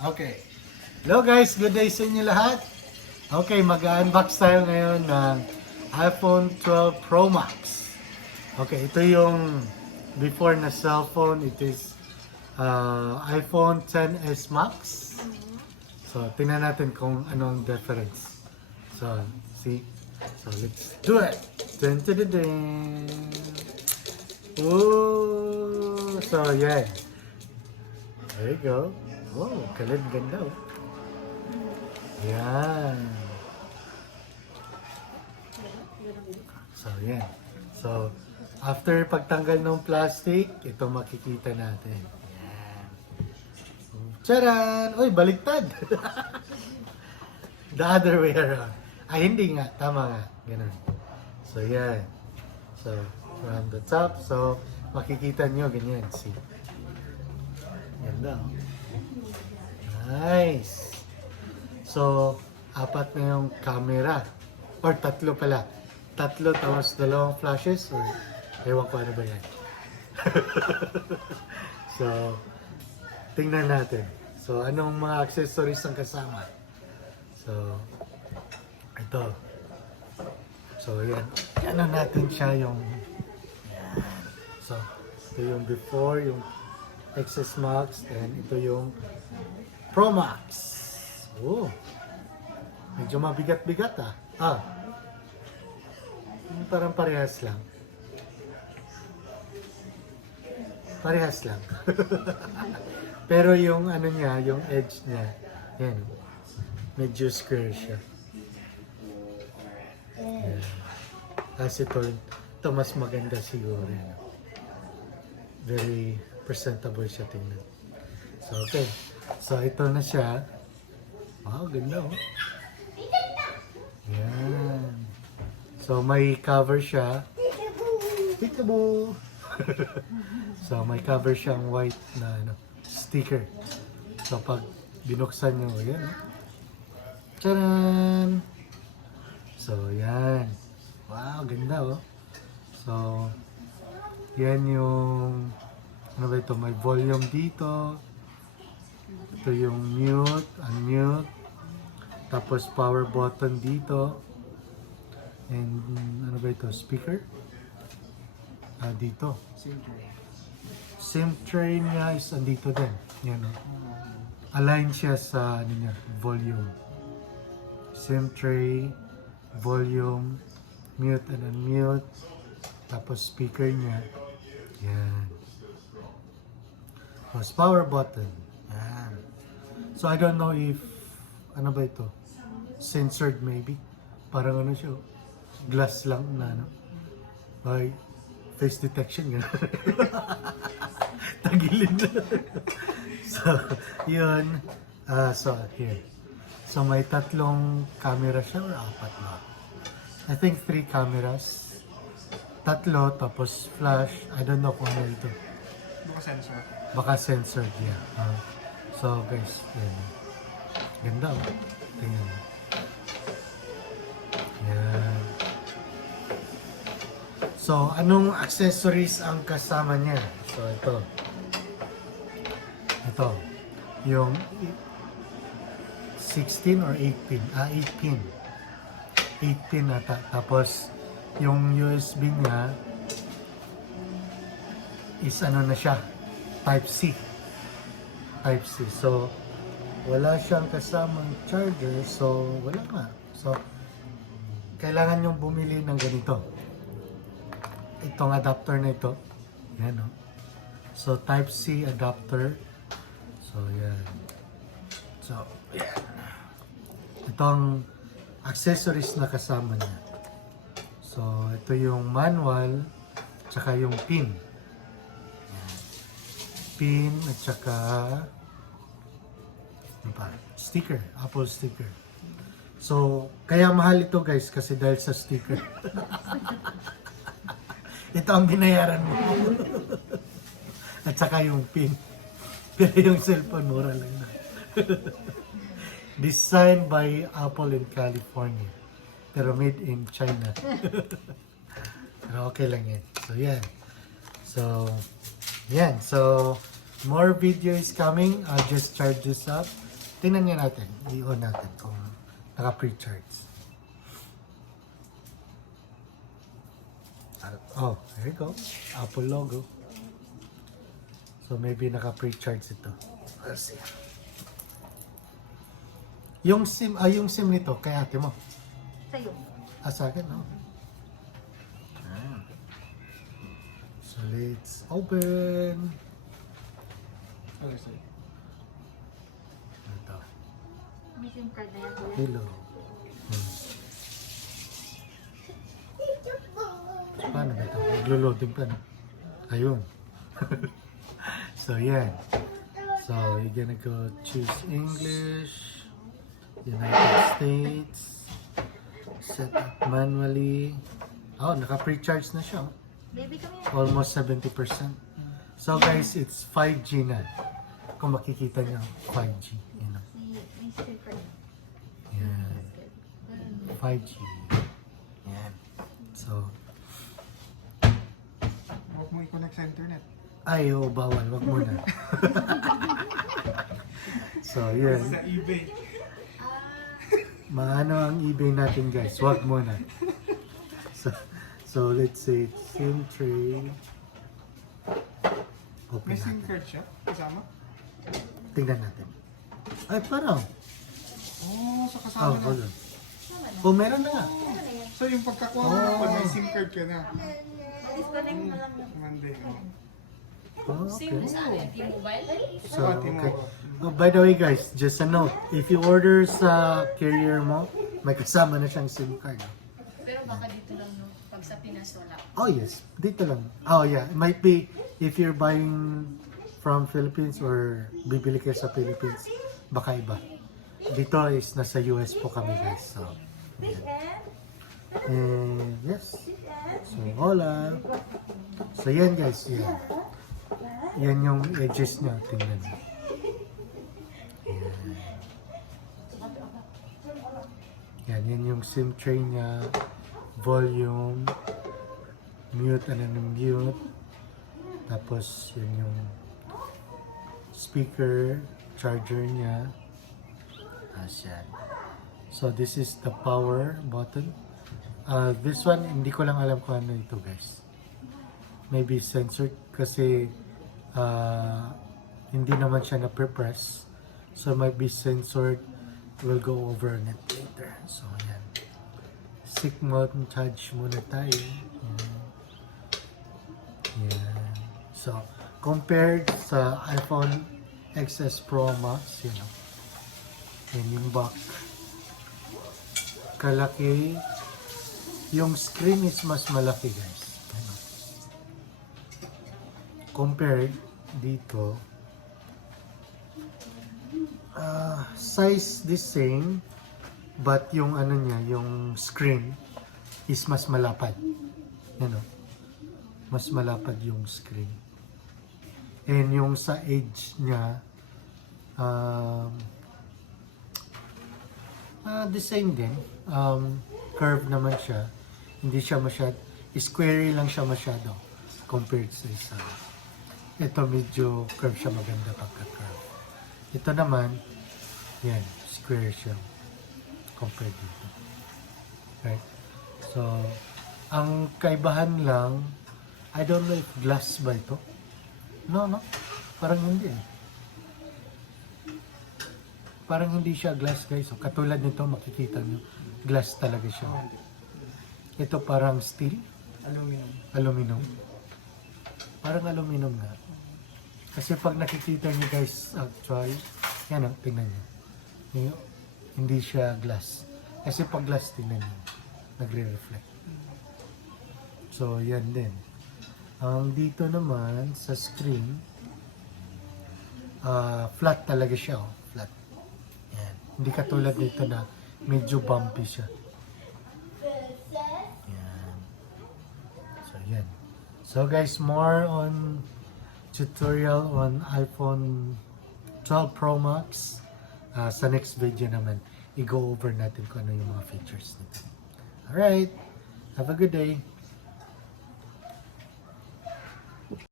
Okay. Hello guys, good day sa inyo lahat. Okay, mag-unbox tayo ngayon ng iPhone 12 Pro Max. Okay, ito yung before na cellphone. It is iPhone 10s Max. So, tingnan natin kung anong difference. So, see? So, let's do it! Dun, dun, dun, dun. Ooh! So, yeah. There you go. Oh, kalad ganda oh. Yan. So, yan. So, after pagtanggal ng plastic, ito makikita natin. Yan. Charan! Uy, baliktad! The other way around. Ay, hindi nga. Tama nga. Ganun. So, yan. So, from the top. So, makikita nyo ganyan. See? Ganda oh. Nice! So, apat na yung camera. Or tatlo pala. Tatlo tapos dalawang flashes. Or, ewan ko ano ba yan. So, tingnan natin. So, anong mga accessories ang kasama? So, ito. So, yan. Ano natin siya yung... Yan. So, ito yung before, yung XS Max. And ito yung Pro Max. Oh. Medyo mabigat-bigat ah. Parang parehas lang. Parehas lang. Pero yung ano niya, yung edge niya, yan. Medyo square siya. Yan. Kasi ito mas maganda siguro. Yan. Very presentable siya tingnan. So, okay. So, ito na siya. Wow, ganda oh. Yan. So, may cover siya. Peekaboo! So, may cover siyang white na sticker. So, pag binuksan nyo, yan. Tcharan! So, yan. Wow, ganda oh. So, yan yung ano ba ito? May volume dito. Ito yung mute, unmute. Tapos power button dito. And ano ba ito? Speaker? Dito. SIM tray niya is andito din. Yan o. Align siya sa ano niya, volume. SIM tray, volume, mute and unmute. Tapos speaker niya. Yan. Tapos power button. Yan. So I don't know if ano ba ito? Censored maybe. Parang ano siya. Glass lang na ano. By face detection. Tagilid na. So, yun. So, here. So, may tatlong camera siya or apat na? I think 3 cameras. Tatlo, tapos flash. I don't know kung ano ito. Baka sensor. Baka censored, yeah. So, guys, yan. Ganda, oh. Tingnan mo. Yan. So, anong accessories ang kasama niya? So, ito. Ito. Yung 16 or 18? 8 pin. 8 pin ata. Tapos, yung USB niya is ano na siya? Type-C. Type-C. So, wala siyang kasamang charger. So, wala nga. So, kailangan yung bumili ng ganito. Itong adapter na ito. Yan, no? So, Type-C adapter. So, yan. So, yan. Itong accessories na kasama niya. So, ito yung manual, tsaka yung pin. Yan. Pin, at tsaka ano pa? Sticker. Apple sticker. So, kaya mahal ito guys, kasi dahil sa sticker. Ito ang binayaran mo. At saka yung pin. Pero yung cellphone, mura lang na. Designed by Apple in California. Pero made in China. Pero okay lang yan. So, yan. So, yan. So, more video is coming. I'll just charge this up. Tingnan nga natin. I-on natin kung naka-pre-charge. Oh, there you go. Apple logo. So maybe naka-pre-charge ito. Let's see. Yung SIM nito kay ate mo. Sa'yo. Sa akin, no? So let's open. Ito. May SIM card na yan. Hello. Paano ba ito? Maglo-loading pa, no? Ayun. So, yan. So, you're gonna go choose English, United States, set up manually. Oh, naka-pre-charge na siya. Baby, kami. Almost 70%. So, guys, it's 5G na. Kung makikita niyo, 5G. You know? May SIM card. Yan. 5G. Yan. So, Huwag mo i-connect sa internet. ay, oh, bawal. Wag muna. So, yan. Sa eBay. Maano ang eBay natin, guys. Wag muna. So let's say SIM tray. Open May SIM natin. card siya kasama? Tingnan natin. Ay, parang. Oh, so Oh, kasama na. hold on. Oh, meron na nga. So yung pagkakuha mo na pag may SIM card ka na. Disconnect mo lang yung Monday. Oh, okay. T-Mobile. So, okay. Oh, by the way, guys, just a note. If you order sa carrier mo, may kasama na siyang SIM card. Pero baka dito lang, no? Pag sa Pinas, wala. Oh, yes. Dito lang. Oh, yeah. It might be if you're buying from Philippines or bibili ka sa Philippines, baka iba. Dito is nasa US po kami, guys. So, yan. And, yes. So, hola. So, yan, guys. Yan. Yan yung edges niya. Tingnan niyo. Yan. Yan yung SIM tray niya. Volume. Mute, ano ng mute. Tapos, yun yung speaker. Charger niya. Yan. So, this is the power button. This one, hindi ko lang alam kung ano ito, guys. Maybe censored kasi hindi naman siya na-press. So, might be censored. We'll go over on it later. So, yan. Sick mode charge muna tayo. Yan. So, compared sa iPhone XS Pro Max, you know, yan yung back. Kalaki. Yung screen is mas malaki, guys. Ano? Compared dito, size the same, but yung ano niya, yung screen is mas malapad. You know? Mas malapad yung screen. And yung sa edge niya, the same din. Curve naman siya. Hindi siya squarey lang siya masyado compared sa isa. Ito medyo curve siya, maganda pagka-curve. Ito naman, yan, square siya compared dito. Right? So, ang kaibahan lang, I don't know if glass ba ito? No? Parang hindi eh. Parang hindi siya glass, guys. So, katulad nito, makikita nyo, glass talaga siya. Ito parang steel? Aluminum. Parang aluminum nga. Kasi pag nakikita nyo, guys, actually, yan o, tingnan nyo. Hindi siya glass. Kasi pag glass, tingnan nyo, nagre-reflect. So, yan din. Dito naman, sa screen, flat talaga siya, oh. Flat. Yan. Hindi katulad dito na medyo bumpy siya. Yan. So, yan. So, guys, more on tutorial on iPhone 12 Pro Max. Sa next video naman, i-go over natin kung ano yung mga features nito. Alright. Have a good day.